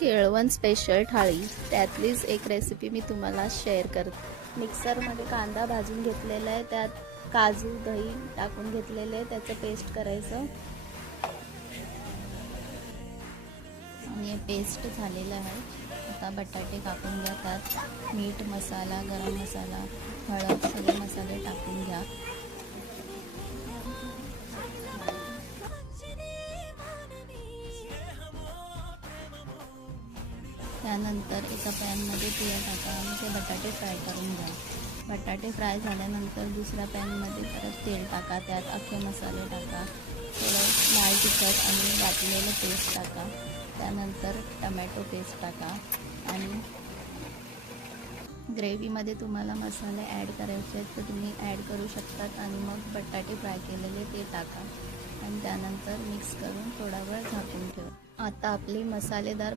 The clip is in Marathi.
केळवण स्पेशल थाळी त्यातलीच एक रेसिपी मी तुम्हाला शेअर करते। मिक्सरमध्ये कांदा भाजून घेतलेला आहे, त्यात काजू दही टाकून घेतलेले आहे, त्याचं पेस्ट करायचं आणि हे पेस्ट झालेलं आहे। आता बटाटे कापून घ्या, त्यात मीठ मसाला गरम मसाला हळद सगळे मसाले टाकून घ्या। त्यानंतर एका पॅनमध्ये तेल टाका आणि ते बटाटे फ्राय करून घ्या। बटाटे फ्राय झाल्यानंतर दुसऱ्या पॅनमध्ये परत तेल टाका, त्यात अख्खे मसाले टाका, थोडं लाल तिखट आणि वाटलेलं पेस्ट टाका, त्यानंतर टमॅटो पेस्ट टाका आणि ग्रेव्हीमध्ये तुम्हाला मसाले ॲड करायचे आहेत तर तुम्ही ॲड करू शकतात आणि मग बटाटे फ्राय केलेले ते टाका आणि त्यानंतर मिक्स करून थोडा वेळ झाकून ठेवा। आता आपली मसालेदार